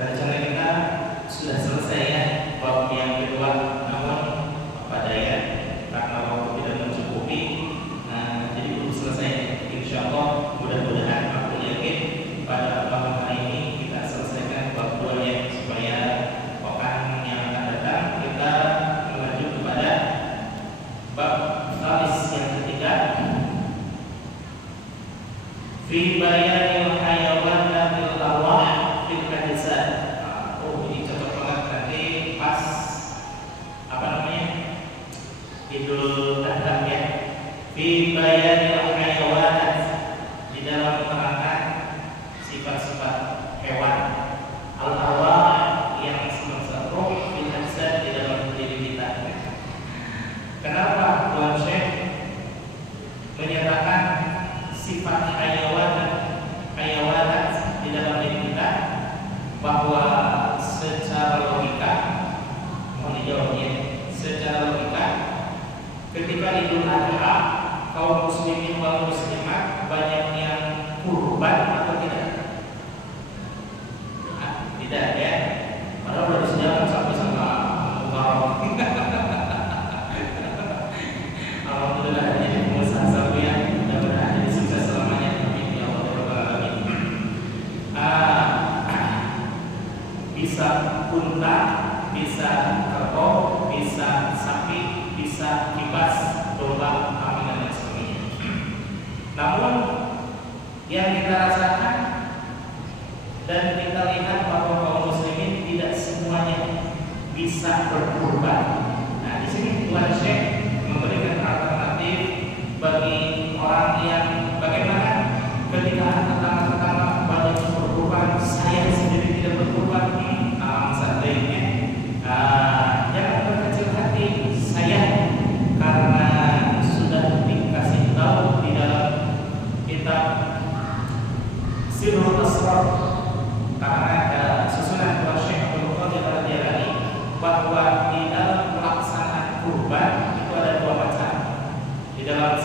Bacaan kita sudah selesai ya, bab yang kedua. Namun apa daya, karena waktu tidak mencukupi, jadi belum selesai. Insya Allah mudah-mudahan aku yakin pada malam hari ini kita selesaikan bab 2 ya, supaya pekan yang akan datang kita melanjut kepada bab khamis yang ketiga, fi bayanil hayawan bil arwah fil hadisat. Ini cocok banget nanti pas apa namanya Idul Adha ya. Fi bayanil hayawanat, di dalam menerangkan sifat-sifat hewan, al arwah yang semasa roh, fil hadisat di dalam diri kita. Kenapa Tuan Syekh menyatakan sifat hayawanat di dalam diri kita? Bahwa secara logika, mohon dijawabnya, secara logika ketika Idul Adha kaum muslimin wal muslimat banyak yang kurban atau tidak? Tidak ya, padahal baru sejalan sampai sama Muharram. Alhamdulillah jadi pengusaha sapian, mudah-mudahan jadi sukses selamanya. Amin ya Allah. Bisa unta, bisa kerbau, bisa sapi, bisa kibas, domba, kambing dan lain sebagainya. Namun yang kita rasakan dan kita lihat bahwa kaum muslimin tidak semuanya bisa berkurban. Nah, di sini Tuan Syekh memberikan alternatif bagi orang yang bagaimana ketika tetangga-tetangga banyak yang berkurban, saya sendiri tidak berkurban. Seandainya jangan berkecil hati, saya karena sudah dikasih tahu di dalam kitab Sirrul Asrar, karena ada susunan Tuan Syekh Abdul Qadir Al-Jailani bahwa di dalam pelaksanaan kurban itu ada dua macam. Di dalam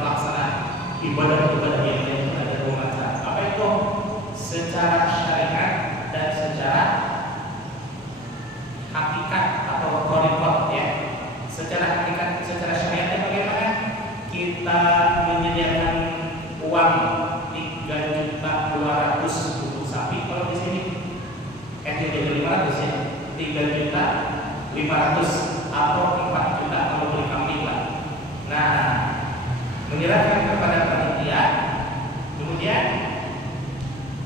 pelaksanaan ibadah-ibadah yang lain ada dua macam. Apa itu? Secara syariat dan secara hakikat atau qariqat ya. Secara hakikat, secara syariatnya bagaimana? Kita menyediakan uang 3.200.000 untuk sapi kalau di sini. 3.500 ya. 3.500.000 atau 4 juta kalau beli kambing lah. Nah, menyerahkan kepada panitia, kemudian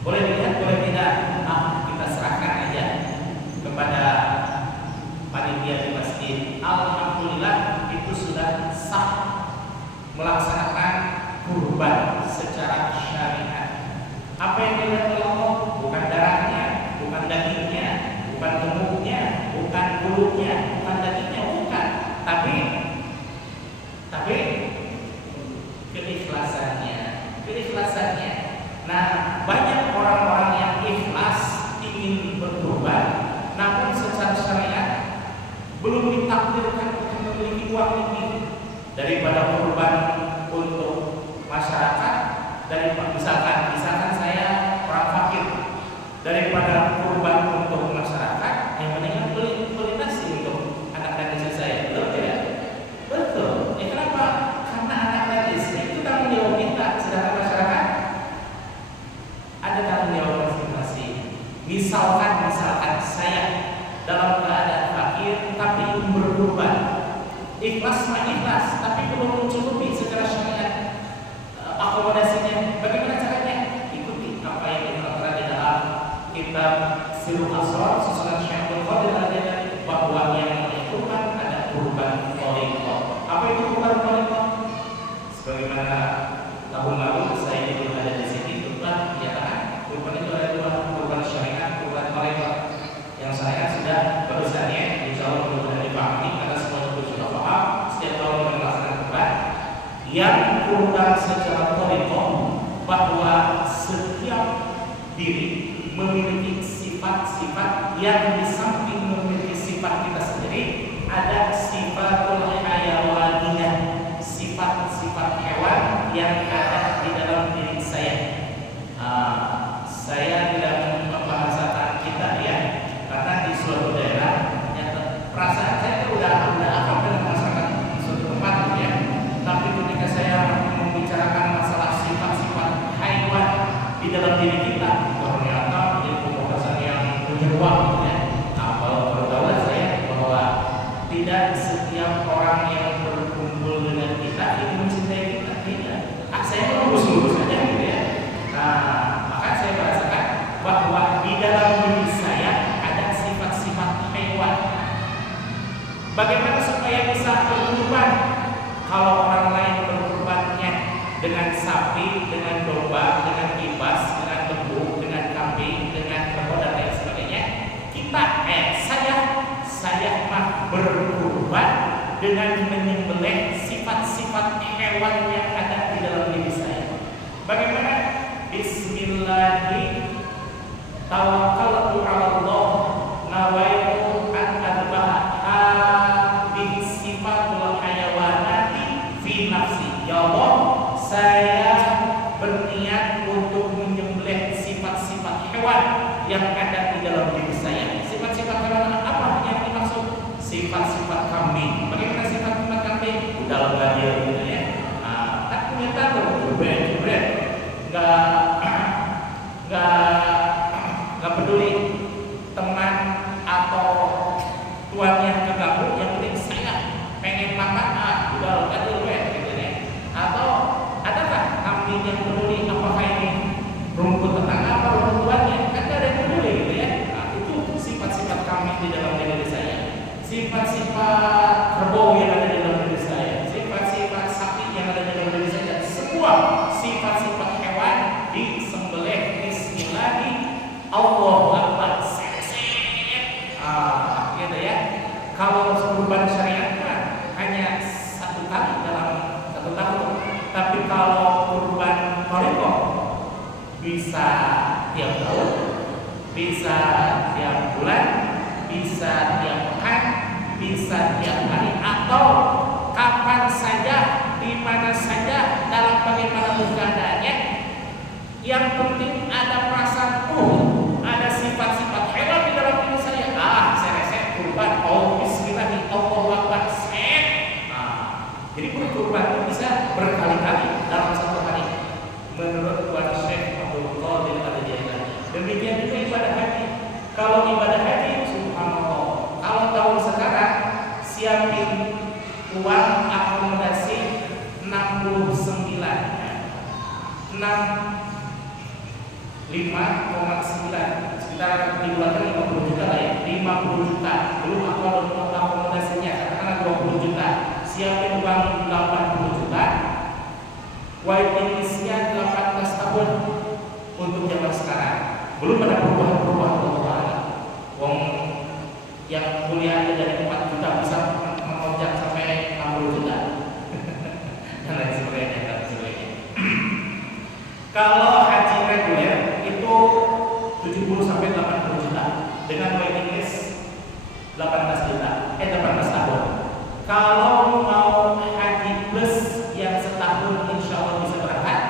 boleh dilihat, boleh tidak, kita serahkan aja kepada panitia di masjid. Alhamdulillah itu sudah sah melaksanakan kurban secara syariat. Apa yang dilihat oleh Allah? Bukan darahnya, bukan dagingnya, bukan gemuknya, bukan bulunya, bukan dagingnya, bukan. Tapi keikhlasannya. Nah, banyak orang-orang yang ikhlas ingin berkurban, namun secara syariat belum ditakdirkan untuk memiliki uang lebih daripada kurban untuk masyarakat. Dari misalkan saya orang fakir, daripada kurban untuk masyarakat, yang mendingan beli nasi untuk anak dan istri saya. Betul tidak? Betul. Kenapa? Karena anak dan istri itu tanggung jawab kita, sedangkan masyarakat ada tanggung jawab masing-masing. Misalkan saya dalam keadaan fakir tapi ingin berkurban, ikhlas tapi belum mencukupi secara syariat akomodasinya. Bagaimana caranya? Ikuti apa yang diterangkan di dalam kitab Sirrul Asrar susunan Syekh Abdul Qadir Al-Jailani, bahwa yang kurban ada kurban qariqah. Apa itu kurban qariqah? Sebagaimana tahun lalu saya belum ada di sini, kurban menyatakan kurban itu ada dua, kurban syariat, kurban qariqah. Yang syariat sudah barusannya insya Allah mudah dipahami karena semuanya sudah paham. Setiap tahun melaksanakan kurban. Yang kurban secara qariqah, bahwa setiap diri memiliki sifat-sifat yang di samping memiliki sifat kita sendiri, ada sifatul hayawaniyah, sifat-sifat hewan yang ada di dalam diri saya. Saya tidak membahasakan kita bahwa di dalam diri saya ada sifat-sifat hewan. Bagaimana supaya bisa berkurban? Kalau orang lain berkurbannya dengan sapi, dengan domba, dengan kibas, dengan lembu, dengan kambing, dengan kerbau dan lain sebagainya, saya mah berkurban dengan menyembelih sifat-sifat hewan yang ada di dalam diri saya. Bagaimana? Bismillahirrahmanirrahim. Tawakkaltu 'ala Allah, nawaitu an adbaha hadhihi sifatul hayawanati fi nafsi. Ya Allah, saya berniat untuk menyembelih sifat-sifat hewan yang ada di dalam diri saya. Sifat-sifat hewan apa yang dimaksud? Sifat-sifat kambing. Bagaimana sifat-sifat kambing? Udah gadia gitu ya. Tak punya tahu, jebret, nggak peduli teman atau tuannya keganggu, yang penting saya pengen makan, udah gadia gitu ya. Atau adakah kambing yang peduli apakah ini rumput tetangga atau rumput tuannya? Kan ada yang peduli gitu ya. Itu sifat-sifat kambing di dalam diri saya. Sifat-sifat kerbau yang ada di dalam diri saya, sifat-sifat sapi yang ada di dalam diri saya, dan semua sifat-sifat hewan disembelih bismillahi Allahu Akbar. Gitu ya. Kalau kurban syariat hanya satu kali dalam satu tahun, tapi kalau kurban thariqah bisa tiap tahun, bisa tiap bulan, bisa tiap pekan, bisa tiap hari, atau kapan saja, di mana saja, dalam bagaimana keadaannya. Yang penting ada perasaan, ada sifat-sifat hewan di dalam diri saya. Saya rasa kurban, bismillah, Allahu Akbar. Jadi kurban itu bisa berkali-kali dalam satu hari. Menurut Tuan Syekh Abdul Qadir Al-Jailani. Demikian juga ibadah haji. Kalau ibadah haji, subhanallah, kalau tahun sekarang siapin uang akomodasi 5,9, sekitar dikeluarkan 50 juta lah ya, 50 juta. Belum akomodasinya, katakanlah 20 juta. Siapin uang 80 juta. Waiting listnya 18 tahun untuk zaman sekarang. Belum ada perubahan-perubahan wong yang kuliahnya dari 4 juta bisa melonjak sampai 60 juta. Dan lain sebagainya. Kalau haji reguler itu 70 sampai 80 juta dengan waiting list 18 tahun. Kalau mau haji plus yang setahun insya Allah bisa berangkat,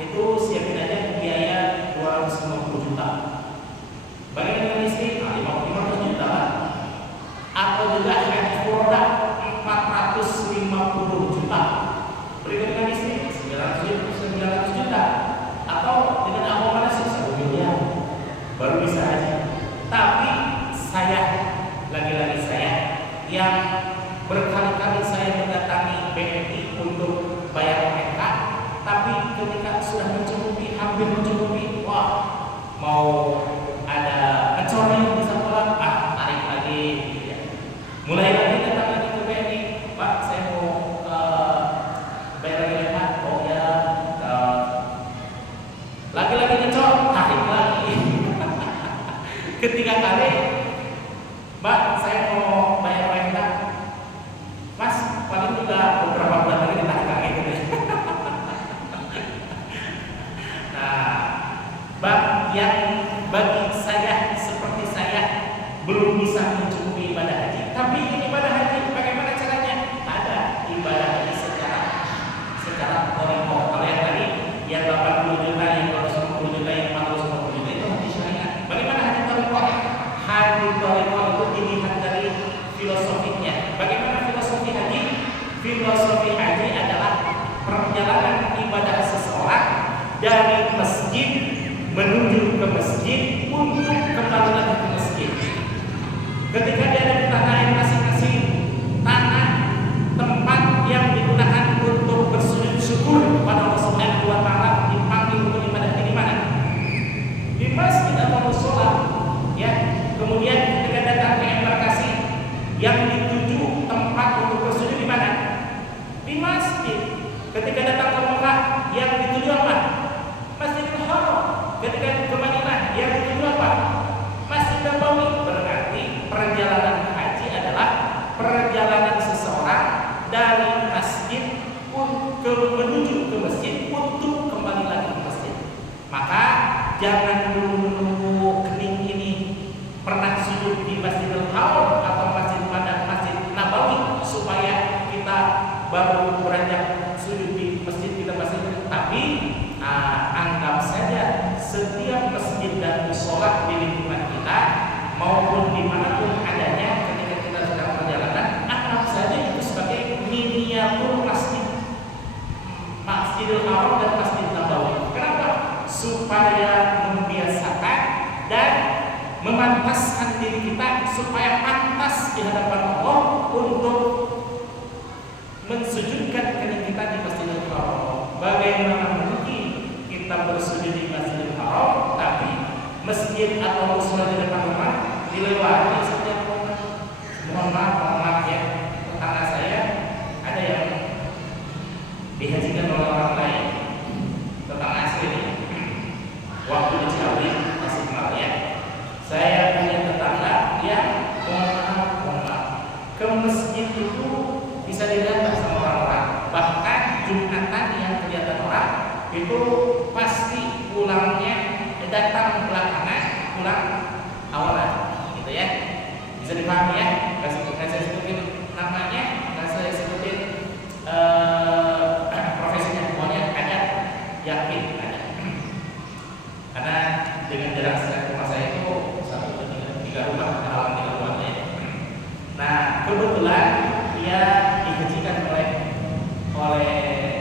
itu siapin aja biaya 250 juta. Bagi dengan istri 50 juta lah. Atau juga haji furoda 450 juta. Beri dengan istri 900 juta. Atau dengan akomodasi 1 miliar baru bisa haji. Tapi saya, lagi-lagi saya yang berkali-kali saya mendatangi BNI untuk bayar mereka, tapi ketika sudah mencukupi, hampir mencukupi, mau ada ecornya bisa pulang, tarik lagi gitu ya. Mulai lagi datang lagi ke BNI, Pak saya mau bayar lagi Pak, lagi-lagi ngecor, tarik lagi. Ketiga kali, Mbak saya mau bayar renta, Mas paling juga beberapa bulan lagi ditarik lagi gitu ya. Yang bagi saya seperti saya belum bisa mencukupi ibadah haji. Tapi ini ibadah haji bagaimana caranya? Ada ibadah haji secara thariqah. Kalau yang tadi yang 80 juta, yang 250 juta, yang 450 juta itu haji syariat. Bagaimana haji thariqah? Haji thariqah itu dilihat dari filosofinya. Bagaimana filosofi haji? Filosofi haji adalah perjalanan ibadah seseorang dari masjid menuju ke masjid untuk kembali lagi ke masjid. Ketika dia ada di tanah yang masing-masing, tanah tempat yang digunakan untuk bersujud syukur kepada Allah Subhanahu wa taala, dipanggil untuk ibadah di mana? Di masjid atau musola menuju ke masjid untuk kembali lagi ke masjid. Maka jangan dulu menunggu kening ini pernah sujud di Masjidil Haram atau Masjid Nabawi supaya kita baru beranjak sujud di masjid kita masjid. Tapi anggap saja setiap masjid dan musola di lingkungan kita maupun dimanapun adanya ketika kita sedang perjalanan, anggap saja itu sebagai miniatur Masjidil Haram dan Masjid Nabawi. Kenapa? Supaya membiasakan dan memantaskan diri kita supaya pantas di hadapan Allah untuk mensujudkan kening kita di Masjidil Haram. Bagaimana mungkin kita bersujud di Masjidil Haram tapi masjid atau musola di depan rumah dilewati setiap rumah? Mohon maaf ya, tetangga saya ada yang dihajikan oleh orang lain, tetangga asli ini. Waktu di Ciawi masih kenal ya. Saya punya tetangga yang mohon maaf ke masjid itu bisa dilihat sama orang-orang. Bahkan Jumatan yang kelihatan orang itu pasti pulangnya datang belakangan, pulang awalan, gitu ya. Bisa dipahami ya? Nggak saya sebutin namanya, nggak saya sebutin profesinya, pokoknya ada, yakin ada. Karena dengan jarak rumah saya itu 3 rumah, dalam 3 rumah ya. Nah kebetulan dia dihajikan oleh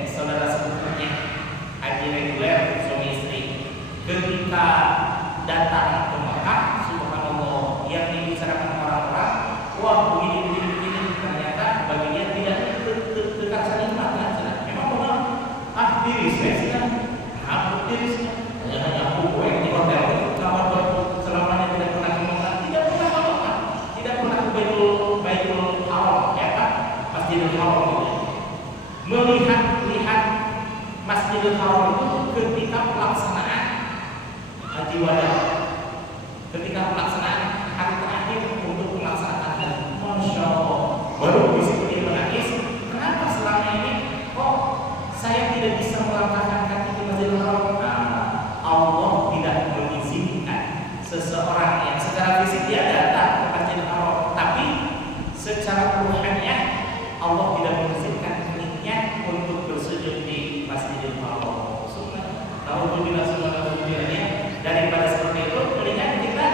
saudara sepupunya, haji reguler suami istri. Ketika datang ke Mekah, subhanallah, yang dibicarakan orang-orang, wah begini, ternyata bagi dia tidak dekat salimah kan? Memang benar, diri saya sih kan, diri saya, hanya aku di hotel itu selamanya tidak pernah ke Mekah, tidak pernah ke Mekah, tidak pernah ke Baitul Haram, ya Pak, Masjidil Haram itu. Melihat Masjidil Haram itu ketika pelaksanaan haji wada, ketika pelaksanaan hari terakhir untuk melaksanakan haji, masya Allah, baru di situ dia menangis. Kenapa selama ini kok saya tidak bisa melangkahkan kaki di Masjidil Haram? Allah tidak mengizinkan seseorang yang secara fisik dia datang ke Masjidil Haram, tapi secara ruhaniah Allah tidak mengizinkan keningnya untuk bersujud di Masjidil Haram. Alhamdulillah daripada seperti itu, mendingan kita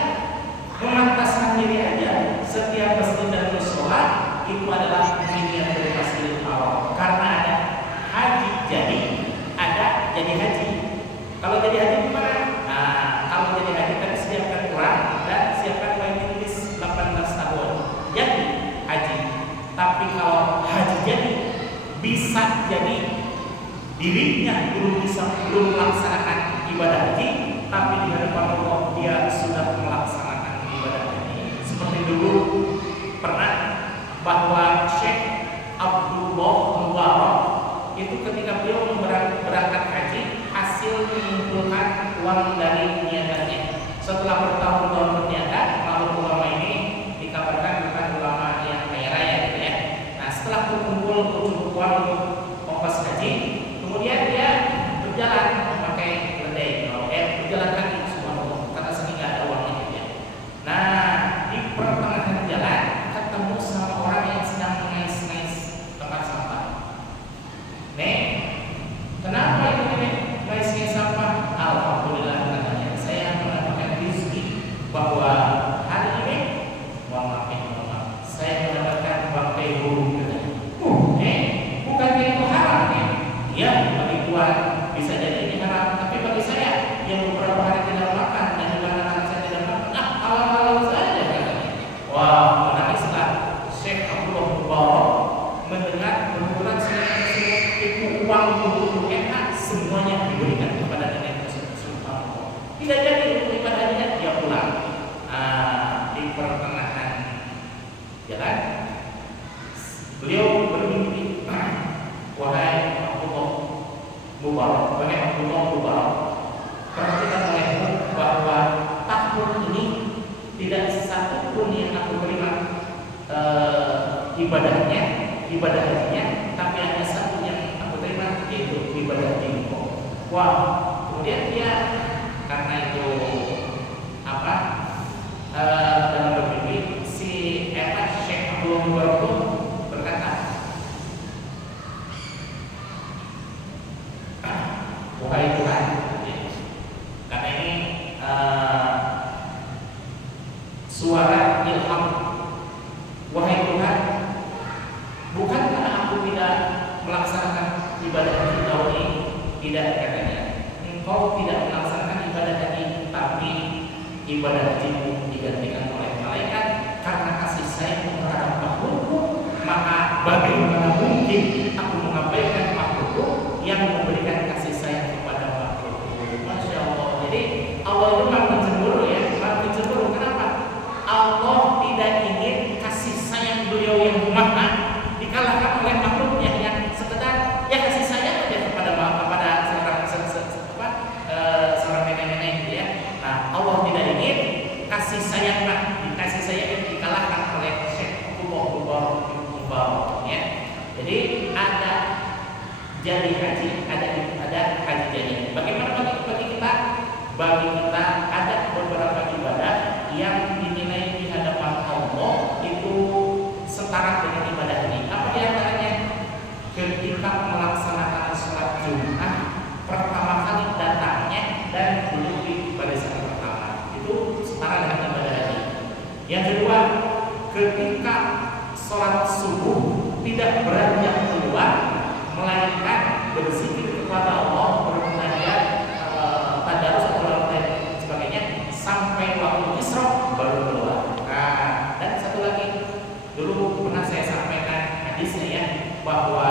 memantaskan diri aja. Setiap masjid dan musola itu adalah miniatur dari Masjidil Haram. Karena ada haji jadi haji. Kalau jadi haji gimana? Kalau jadi haji kan siapkan Quran dan siapkan waiting list 18 tahun. Jadi haji. Tapi kalau haji jadi, bisa jadi dirinya belum melaksanakan ibadah haji, tapi di hadapan Allah dia sudah melaksanakan ibadah haji. Seperti dulu pernah bahwa Syekh Abdullah Mubarak itu ketika beliau berangkat haji, hasil mengumpulkan uang dari niatannya. Setelah bertahun-tahun berniaga, lalu ulama ini dikabarkan bukan ulama yang kaya raya gitu ya. Nah setelah berkumpul cukup uang untuk ongkos haji, kemudian dia berjalan memakai keledai, berjalan kaki, subhanallah, karena saking nggak ada uangnya gitu ya. Nah di pertengahan jalan ketemu sama orang yang sedang mengais-ngais tempat sampah. Nek, kenapa ini ngais-ngais sampah? Alhamdulillah katanya, saya mendapatkan rezeki bahwa hari ini, mohon maaf, saya mendapatkan bangkai burung katanya. Bukan itu haram ya? Ya, bagi Tuhan bisa jadi ini haram, tapi bagi saya yang beberapa hari tidak makan dan juga anak saya tidak makan, halal-halal saja katanya. Wah, menangislah Syekh Abdullah Mubarak mendengar kebetulan itu uang untuk enak semuanya diberikan kepada nenek tersebut. Subhanallah. Tidak jadi untuk ibadahnya, dia pulang. Di pertengahan jalan beliau bermimpi, wahai Abdullah Mubarak, perhatikan olehmu bahwa tahun ini tidak satu pun yang aku terima ibadah hajinya, tapi hanya satu yang aku terima diterima, yaitu ibadah jingko. Wah, kemudian dia karena itu apa? Dalam bermimpi si Syekh Abdul Mubarak berkata, wahai Tuhan, karena ini suara ilham, wahai Tuhan, bukan karena aku tidak melaksanakan ibadah haji tahun ini, tidak, katanya, engkau tidak melaksanakan ibadah haji, tapi ibadah hajimu digantikan oleh malaikat karena kasih sayang terhadap makhlukku. Maka bagaimana mungkin aku mengabaikan makhlukku yang memberikan kasih sayang kepada makhlukku? Masya Allah. Jadi Allah itu makin cemburu ya, makin cemburu. Kenapa? Allah tidak ingin kasih sayang beliau yang maha dikalahkan oleh makhluknya yang sekedar ya kasih sayang aja kepada seorang nenek-nenek gitu ya. Nah, Allah tidak ingin kasih sayang yang dikalahkan oleh Syekh Kubah ya. Jadi ada jadi haji, ada haji jadi. Bagaimana bagi kita? Bagi kita ada beberapa ibadah yang dinilai di hadapan Allah itu setara dengan ibadah ini. Apa di antaranya? Ketika melaksanakan sholat Jumat pertama kali datangnya dan duduk di barisan pertama, itu setara dengan ibadah haji. Yang kedua, ketika sholat subuh tidak beranjak keluar, melainkan berzikir kepada Allah, bermunajat, tadarus atau sebagainya sampai waktu Isra baru keluar. Nah, dan satu lagi, dulu pernah saya sampaikan hadisnya ya, bahwa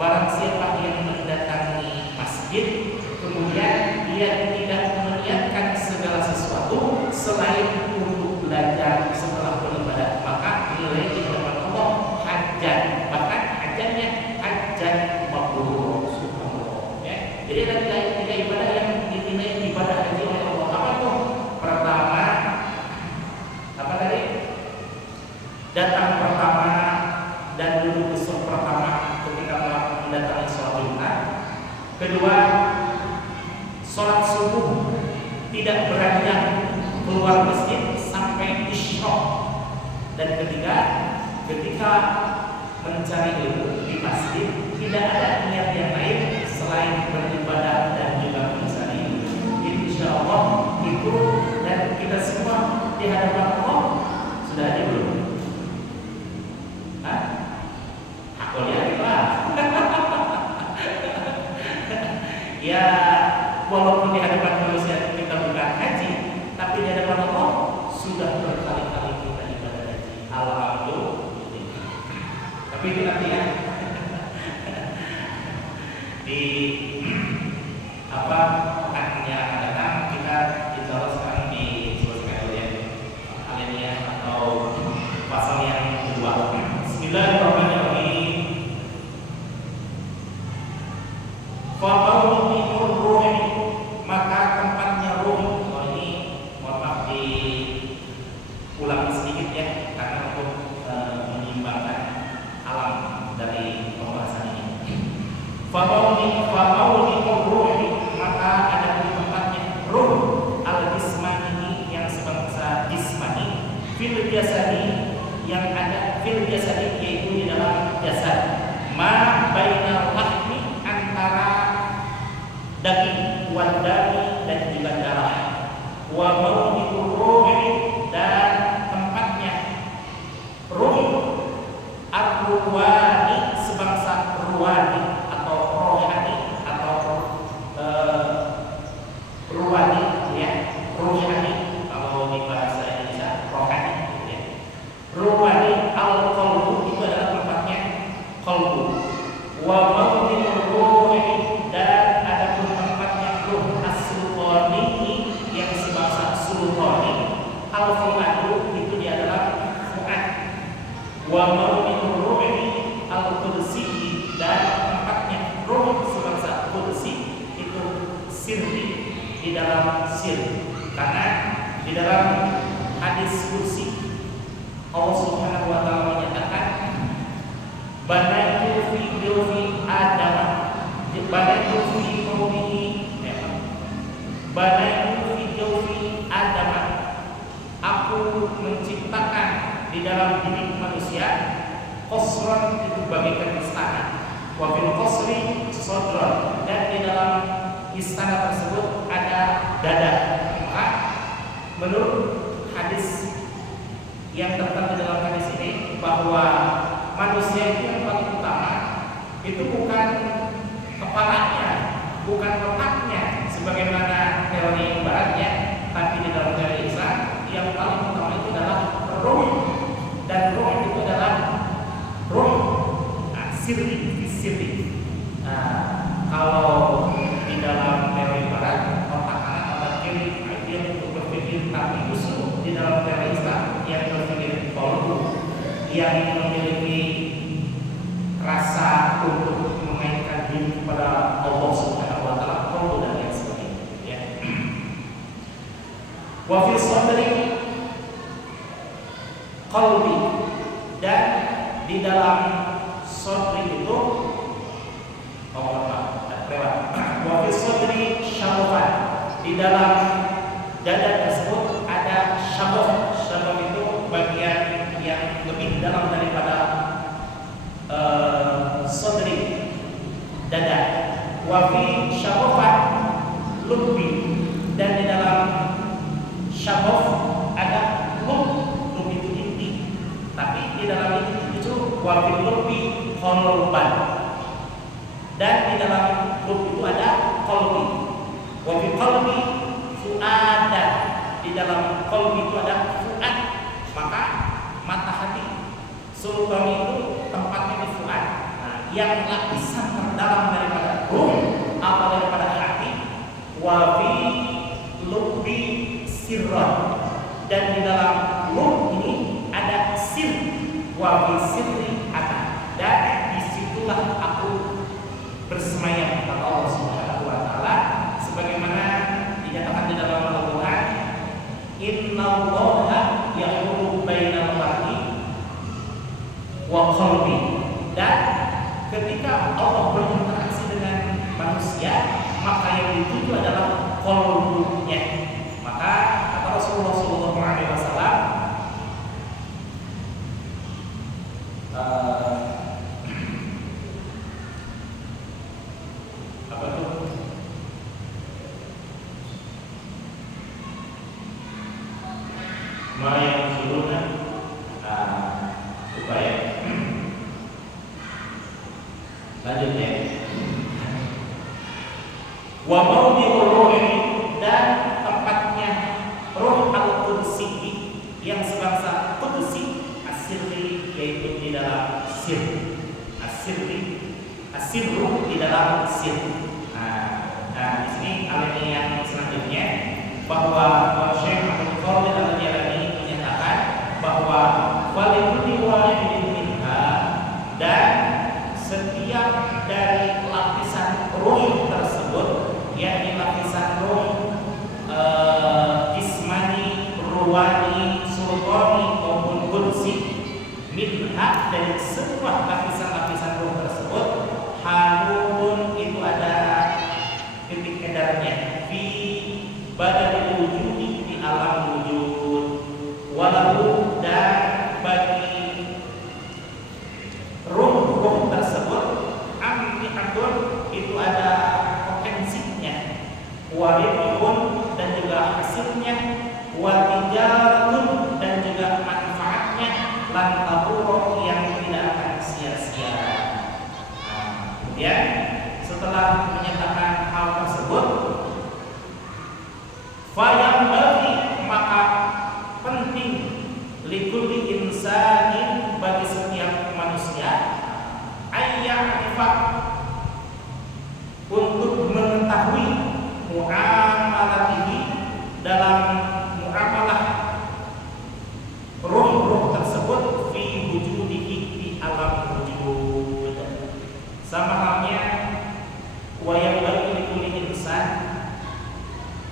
barang siapa yang mendatangi masjid kemudian dia tidak meniatkan segala sesuatu selain untuk belajar setelah beribadah, maka nilai di hadapan Allah hajat, bahkan hajatnya hajat mabrur. Subhanallah ya. Jadi ada tiga ibadah yang dinilai ibadah haji oleh Allah. Apa tuh? Pertama, apa tadi? Datang pertama dan duduk pertama ketika mendatangi sholat Jumat. Kedua, sholat subuh tidak beranjak keluar masjid sampai isya. Dan ketiga, ketika mencari ilmu di masjid tidak ada niat yang lain selain beribadah dan juga mencari ilmu. Insya Allah itu, dan kita semua di hadapan Allah sudah ada belum? Hah? Aku lihat Pak. Ya, walaupun di hadapan manusia kita bukan haji, tapi di hadapan Allah sudah berkali-kali kita ibadah haji. Alhamdulillah. Tapi itu nanti ya. Di pekan yang akan datang kita insya Allah sekarang diselesaikan oleh Alenia atau pasal yang kedua. Bismillahirrahmanirrahim. Fa'awni'ur ruhi, maka tempatnya ruh. Oh ini mohon maaf diulangi sedikit ya, karena untuk menyimbangkan alam dari pembahasan ini. Fa'awni'ur ruhi, maka ada di tempatnya ruh al-jismani yang sebangsa jismani, fil jasadi yang ada fil jasadi yaitu di dalam jasad, ma bainal lahmi antara daging, wadami dan juga darah, wa mawdi'ur ruhi dan tempatnya ruh ar-ruwani sebangsa ruwani atau rohani atau ruwani ya, ruhani kalau di bahasa Indonesia rohani ya. Ruwani al-qalbu itu adalah tempatnya qalbu, wa mawdi'ur ruhi dan ada pun tempatnya ruh as-sultani yang sebangsa sultani, al-fuadu itu dia adalah fuad, wa mawdi'ur ruhi al-qudsi dan tempatnya ruh sebangsa qudsi itu sirri, di dalam sir, karena di dalam hadis kursi Allah Subhanahu wa taala menyatakan banaitu fi Adam Badaitu fi qawmihi Badaitu fi jawfi Adam. Aku menciptakan di dalam diri manusia qasran, itu bagaikan istana, wa fil qasri sadran, dan di dalam istana tersebut ada dada. Maka menurut hadis yang tertera dalam hadis ini bahwa manusia itu yang paling utama itu bukan kepalanya, bukan otaknya sebagaimana teori baratnya, tapi di dalam teori Islam yang paling utama itu adalah roh, dan roh itu adalah roh sirri. Kalau di dalam teori barat otak kanan, otak kiri, dia untuk berpikir, tapi justru di dalam teori Islam yang berpikir kolbu, yang memiliki rasa untuk mengaitkan diri kepada Allah Subhanahu wa taala, kolbu dan lain sebagainya, ya. Wa fi sadri qalbi, dan di dalam sadri itu wa fi sadri syarafan, di dalam dada tersebut ada syaraf. Syaraf itu bagian yang lebih dalam daripada sadri, dada. Wa fi syarafan lubbi, dan di dalam syaraf ada lub itu inti, tapi di dalam itu wa fi lubbi qalban, dan di dalam lub itu ada qalbi. Wa fi qalbi fu'adan, di dalam qalbi itu ada fu'ad, maka mata hati. Sultan itu tempatnya di fu'ad. Nah, yang lapisan terdalam daripada ruh atau daripada hati, wa fi lubbi sirran, dan di dalam lub ini ada sir, wa fi sirri ana, dan disitulah aku bersemayam kepada Allah Subhanahu wa taala, sebagaimana dinyatakan di dalam Al-Qur'an, innallaha yahulu bainal mar'i wa qalbi, dan ketika Allah berinteraksi dengan manusia, maka yang dituju adalah qalbunya. Maka kata Rasulullah sallallahu alaihi wasallam, apa tuh? Yang sebelumnya supaya lanjut ya. Wa mawdi'ur ruhi, dan tempatnya roh al-qudsi yang sebangsa qudsi, asirri, yaitu di dalam sir, asirru di dalam sir. Nah, di sini alinea yang selanjutnya bahwa Syekh Abdul Qadir Al-Jilani menyatakan bahwa walikulli wahidin minha, dan setiap dari lapisan ruh tersebut, yakni lapisan ruh jismani, ruwani, sultani maupun qudsi, minha, dari semua lapisan-lapisan ruh tersebut, hanun, itu ada titik edarnya, fi badal wujudi, di alam wujud, walahu, dan bagi ruh tersebut, amni'atun, itu ada potensinya, waribun, dan juga hasilnya, watijaratun, dan juga manfaatnya, lantaburo, yang tidak akan sia-sia. Kemudian setelah menyatakan hal tersebut, fayam bagi, maka penting, likulli insanin, bagi setiap manusia, ayya'rifah, untuk mengetahui mu'amalatihi, dalam mu'amalah ruh-ruh tersebut, fi wujudihi, di alam wujud. Sama halnya wa yang bagi likulli insan,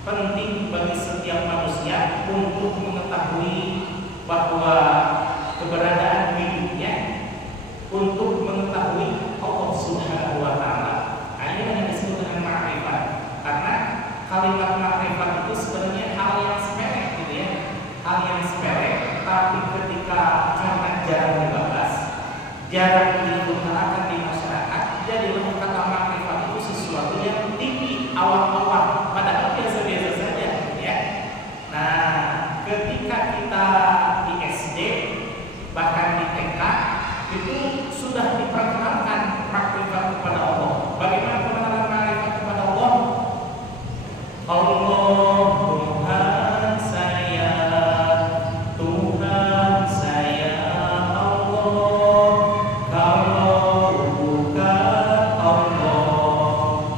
penting bagi setiap manusia untuk mengetahui bahwa keberadaan hidupnya, untuk mengetahui Allah Subhanahu wa taala. Ini tapi ketika karena jarang dibahas, jarang diutarakan di masyarakat, jadilah kata makrifat itu sesuatu yang tinggi, awam-awam, padahal biasa-biasa saja, ya. Nah, ketika kita di SD, bahkan di TK, itu sudah diperkenalkan makrifat kepada Allah. Bagaimana pengenalan makrifat kepada Allah? Allah Tuhan saya, Tuhan saya Allah. Kalau bukan Allah,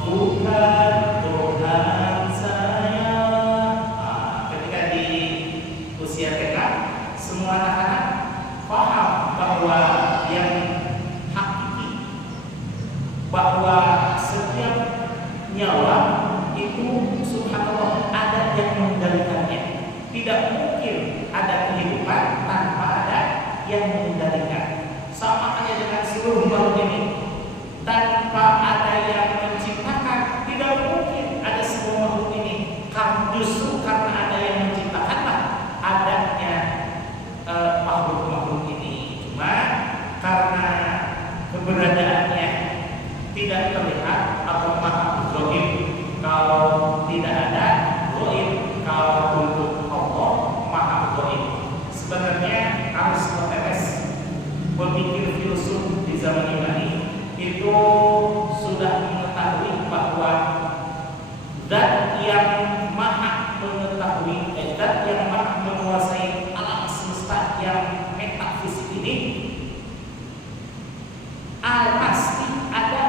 bukan Tuhan saya. Ketika di usia TK, semua anak-anak paham bahwa yang hakiki, bahwa setiap nyawa itu subhanallah ada yang mengendalikannya. Tidak mungkin ada kehidupan tanpa ada yang mengendalikan. Sama hanya dengan seluruh makhluk ini, tanpa ada yang menciptakan, tidak mungkin ada semua makhluk ini. Justru karena ada yang menciptakanlah adanya makhluk-makhluk ini. Cuma karena keberadaannya tidak terlihat atau maha goib, kalau tidak ada goib, kalau untuk Allah maha goib. Sebenarnya Aristoteles, pemikir filsuf di zaman Yunani, itu sudah mengetahui bahwa zat yang maha mengetahui, zat yang maha menguasai alam semesta yang metafisik ini pasti ada.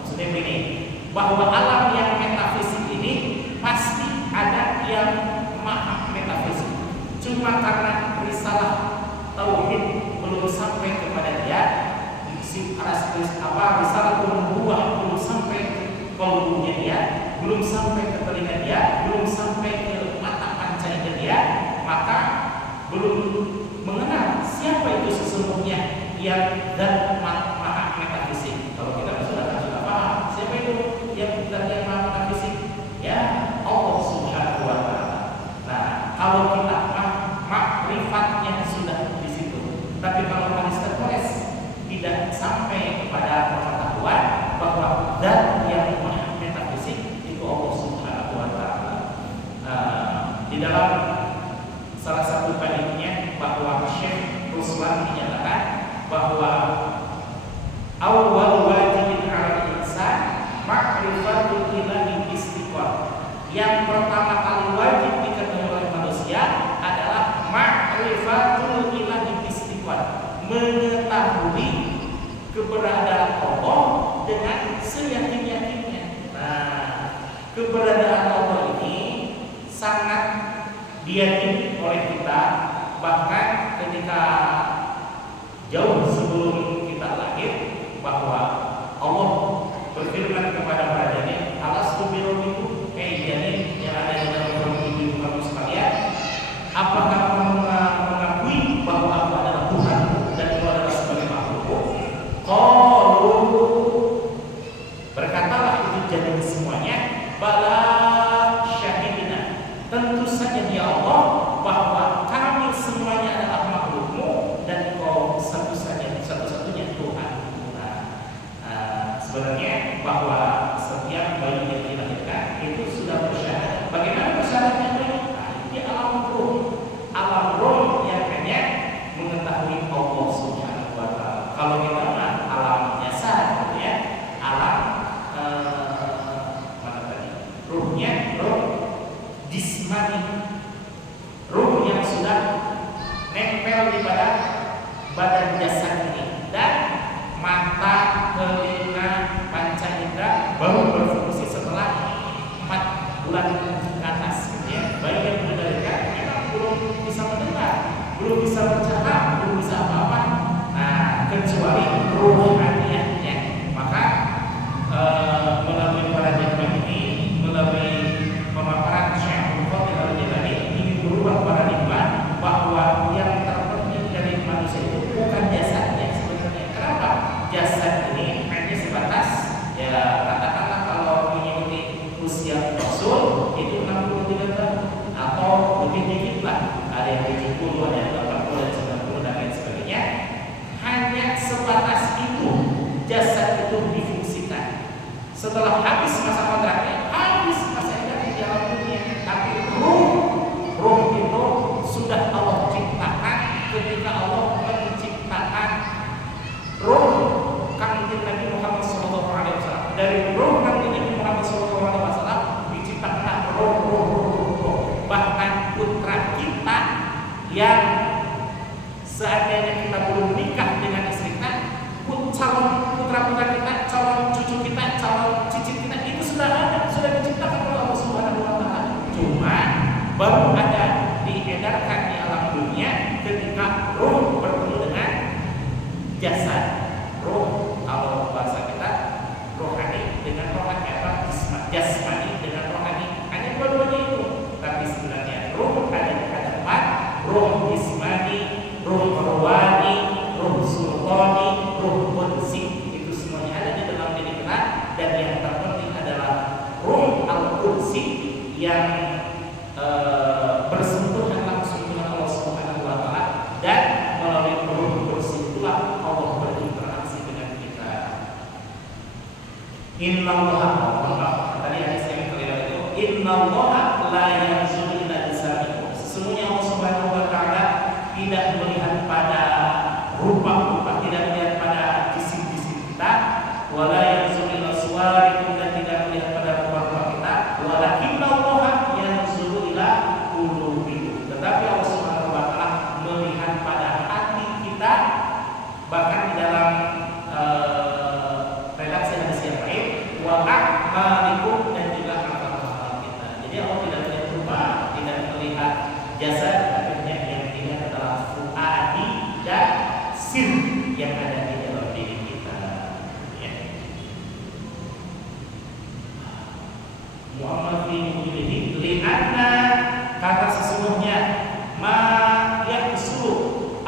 Maksudnya begini, bahwa alam yang metafisik ini pasti ada yang maha metafisik. Cuma karena risalah tauhid belum sampai kepada dia, risalah nubuwah belum sampai ke kalbunya dia, belum sampai ke telinga dia, belum sampai ke mata panca dia, maka belum mengenal siapa itu sesungguhnya yang dan maha metafisik. Kalau kita sudah paham siapa itu yang maha metafisik, ya Allah Subhanahu wa Ta'ala. Nah, kalau kita makrifatnya sudah di situ, tapi kalau Aristoteles tidak sampai kepada pengetahuan bahwa zat yang maha metafisik itu Allah Subhanahu wa Ta'ala. Di dalam salah satu baliknya bahwa Syekh Ruslan menyatakan bahwa awal wajibin 'alal insan ma'rifatul ilahi istiqamah. Yang pertama kali wajib diketahui oleh manusia adalah ma'rifatul ilahi istiqamah, mengetahui keberadaan Allah dengan seyakin-yakinnya. Nah, keberadaan Allah ini sangat diyakini oleh kita, bahkan ketika jauh sebelum kita lahir, bahwa Allah berfirman kepada rajanya, alastu birabbikum, jadi yang ada di dalam hidup kamu sekalian, apakah kamu mengakui bahwa aku adalah Tuhan dan aku adalah sebagai makhluk? Qalu, berkatalah itu jadi semuanya, bala syahidina, tentu saja ya Allah bahwa kami semuanya adalah makhlukmu dan Engkau satu-satunya Tuhan. Sebenarnya bahwa setiap bayi yang dilahirkan itu sudah bersyahadat. Bagaimana bersyahadatnya bayi? Di alam roh yang hanya mengetahui Allah Subhanahu wa Ta'ala. Kalau kita alam nyasar, ya, alam mana tadi? Ruhnya, roh jismani, ruh yang sudah nempel di badan jasad ini, dan mata, telinga, panca indera baru berfungsi setelah 4 bulan ke atas, gitu ya. Bayi yang dilahirkan memang belum bisa mendengar, belum bisa bercakap, belum bisa apa-apa. Nah, kecuali rohaniahnya. Maka melalui para jemaah ini, melalui pemaparan Syekh Al-Qadir Al-Jilani, ingin berubah paradigma bahwa yang terpenting dari manusia itu bukan jasadnya sebenarnya. Kenapa? Jasad ini hanya sebatas, ya katakanlah kalau mengikuti usia Rasul itu 63 tahun atau lebih dikit lah, ada yang 70 habis masa kontraknya, habis masa idahnya di alam dunia. Tapi ruh itu sudah Allah ciptakan ketika Allah menciptakan ruh kanjeng Nabi Muhammad SAW. Dari ruh kanjeng Nabi Muhammad SAW diciptakan ruh. Bahkan putra kita yang seandainya kita belum nikah dengan istri kita, calon putra-putra kita, calon cucu kita, calon cicit kita itu sudah ada, sudah diciptakan oleh Allah Subhanahu wa taala. Cuma baru ada diedarkan di alam dunia ketika ruh bertemu dengan jasad. Ruh kalau bahasa kita rohani dengan rohani, jasmani dengan rohani. Hanya dua-duanya itu. Tapi sebenarnya ruh ada empat: ruh jasmani, ruh rohani, ruh sultani, ruh qudsi. Itu semuanya ada di dalam diri kita. Dan yang terpenting adalah ruh al-qudsi yang bersentuhan langsung dengan Allah Subhanahu wa taala, dan melalui ruh qudsi itulah Allah berinteraksi dengan kita. Innallaha, tadi hadis yang kelima itu, innallaha la yanzuru ila jasadikum. Sesungguhnya Allah Subhanahu wa taala tidak melihat pada rupa-rupa, tidak melihat pada jisim-jisim kita, wala yanzuru ila suwarikum, dan tidak melihat pada rupa-rupa kita, walakinnallaha yanzuru ila qulubikum. Tetapi Allah Subhanahu wa taala melihat pada hati kita. Bahkan di dalam redaksi hadis yang lain, wa a'malikum, dan juga amal-amal kita. Jadi Allah tidak melihat rupa, tidak melihat jasad, tapi yang dilihat adalah fuadi dan sir yang ada di dalam diri kita. Ya. Muhammad bin Muhammad li'anna, kata sesungguhnya, ma yahsul,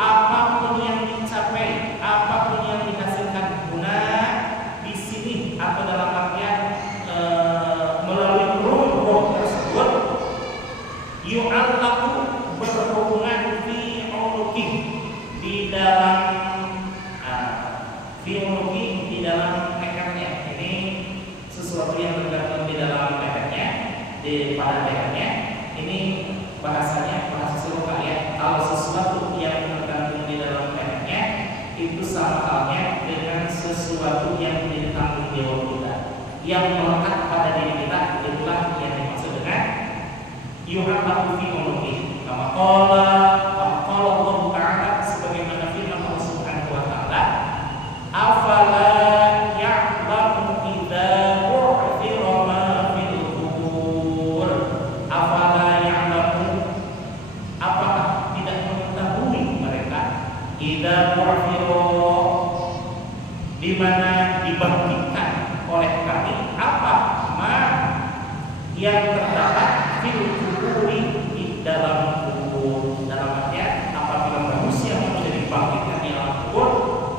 apapun yang dicapai, apapun yang dihasilkan guna di sini atau dalam artian melalui ruh tersebut, yu'allaqu, berhubungan fi unuki, di dalam di dalam lehernya. Ini sesuatu yang tergantung di dalam lehernya, pada lehernya. Ini bahasanya bahasa Sunda ya. Kalau sesuatu yang tergantung di dalam lehernya itu sama halnya dengan sesuatu yang menjadi tanggung jawab kita, yang melekat pada diri kita. Itulah yang dimaksud dengan yu'allaqu fi unuki. Kama qala Allah Ta'ala, sebagaimana firman Allah Subhanahu wa taala, afala ya'lamu idza bu'thira ma fil qubur. Afala ya'lamu, apakah tidak mengetahui mereka, idza bu'thira, di mana dibangkitkan oleh kami, apa ma yang terdapat fil quburi, di dalam kubur. Dalam artian apabila manusia menjadi dibangkitkan di alam kubur,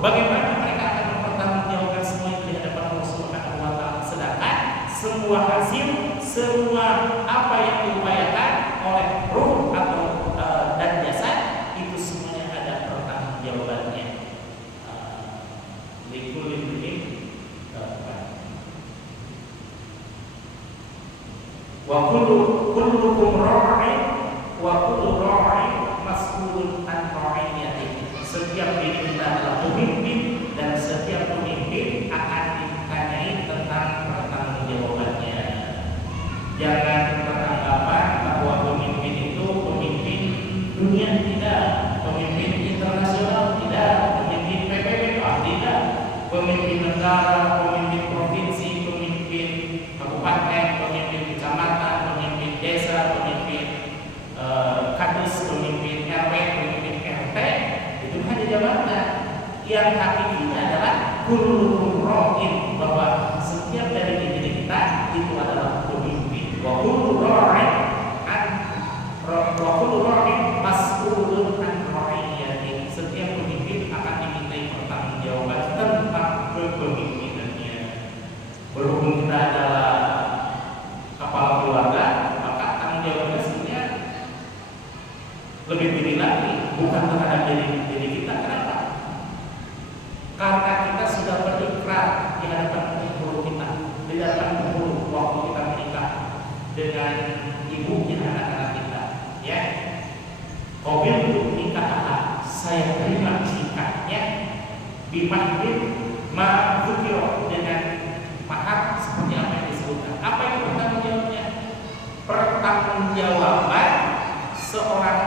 bagaimana mereka akan mempertanggungjawabkan semua itu di hadapan Allah Subhanahu wa taala, sedangkan semua hasil, semua apa yang diupayakan oleh ruh atau dan jasad itu semuanya ada pertanggungjawabannya. Likulli imrin wa kullukum ra'in wa kullu ra'in mas'ulun an ra'iyatihi. Setiap diri kita adalah pemimpin, dan setiap pemimpin akan ditanyai tentang pertanggungjawabannya. Jangan beranggapan bahwa pemimpin itu pemimpin dunia, tidak, pemimpin internasional tidak, pemimpin PBB tidak, pemimpin negara, pemimpin provinsi, pemimpin kabupaten, pemimpin kecamatan, pemimpin desa, pemimpin kadus, pemimpin RW, pemimpin RT. Itu hanya jabatan. Yang hakikatnya adalah kullukum ra'in, bahwa setiap dari diri kita itu adalah pemimpin. Wa kullu ra'in mas'ulun an ra'iyatihi. Setiap pemimpin akan dimintai pertanggungjawaban tentang kepemimpinannya. Berhubung kita adalah kepala keluarga, maka tanggung jawabnya sebenarnya lebih tinggi lagi, bukan terhadap diri kita. Kenapa? Karena kita sudah berikrar di hadapan penghulu kita, di hadapan penghulu dengan ibu dan anak-anak kita, ya. Qabiltu nikahha, saya terima nikahnya, bimahdin ma dzukira, dengan mahar seperti apa yang disebutkan. Apa yang pertanggungjawabnya? Pertanggungjawaban seorang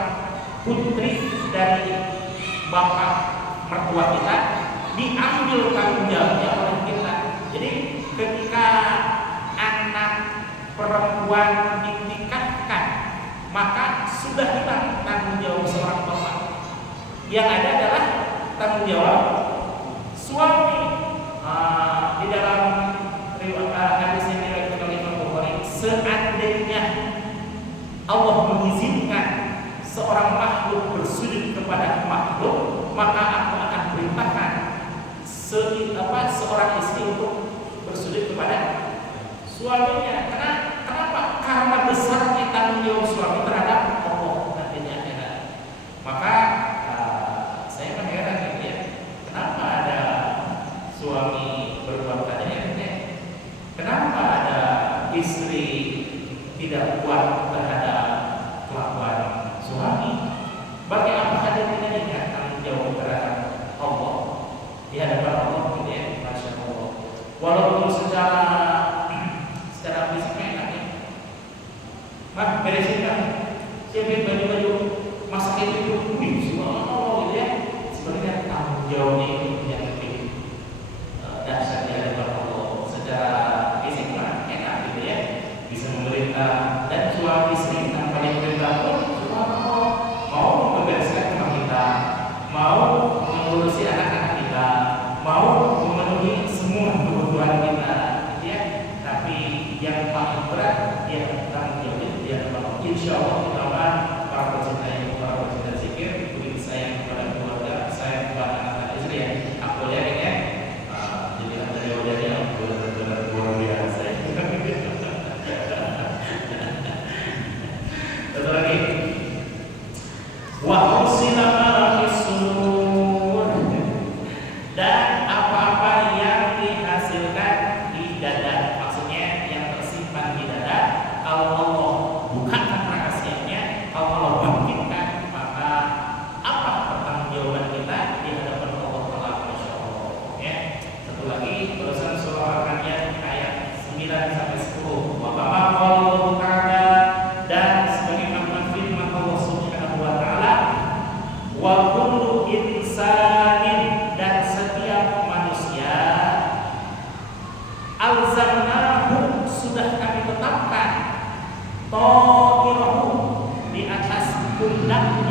putri dari bapak mertua kita diambil tanggung jawabnya oleh kita. Jadi ketika anak perempuan dinikahkan, maka sudah hilang tanggung jawab seorang bapak. Yang ada adalah tanggung jawab suami. Di dalam hadis yang diriwayatkan oleh Imam Bukhari, seandainya Allah mengizinkan seorang makhluk bersujud kepada makhluk, maka aku akan perintahkan seorang istri untuk bersujud kepada suaminya. Kenapa? Karena besarnya tanggung jawab suami terhadap Allah nantinya akhirat. Maka saya mengheran ya, kenapa ada suami berbuat kadernya? Kenapa ada istri tidak kuat terhadap kelakuan suami? Bagi apakah dia tidak ingat tanggung jawab terhadap Allah di hadapan Allah, gitu ya? Masya Allah. Walaupun secara fisiknya enak ya, mah beresin kan, siapin baju-baju, masak itu, subhanallah, gitu ya. Sebenarnya tanggung jawabnya itu yang lebih dahsyat di hadapan Allah. Secara fisik mah enak, gitu ya, bisa memerintah, dan suami istri tanpa diperintah pun subhanallah, mau membereskan rumah kita, mau mengurusi anak-anak kita, mau memenuhi semua kebutuhan kita, gitu ya. Tapi yang paling berat ya tanggung jawab dia. Insya Allah kita para pecinta ilmu, para pecinta zikir, begitu sayang kepada keluarga, sayang kepada anak-anak istri ya. Aku yakin ya, jadi dari wajahnya benar-benar luar biasa. Satu lagi, wa husila ma fis sudur, dan apa-apa yang dihasilkan di dada, maksudnya yang tersimpan di dada, kalau Allah bukakan rahasianya, kalau Allah bangkitkan, maka apa pertanggungjawaban kita di hadapan Allah Taala? Masya Allah. Ya. Satu lagi, terusan surah Al-Anbiya ayat 9 sampai 10. Wa kama qala ta'ala, dan sebagaimana firman Allah Subhanahu wa taala, wa kullu insanin, dan setiap manusia, alzamnahu, sudah kami tetapkan, ta'irahu, di atas pundak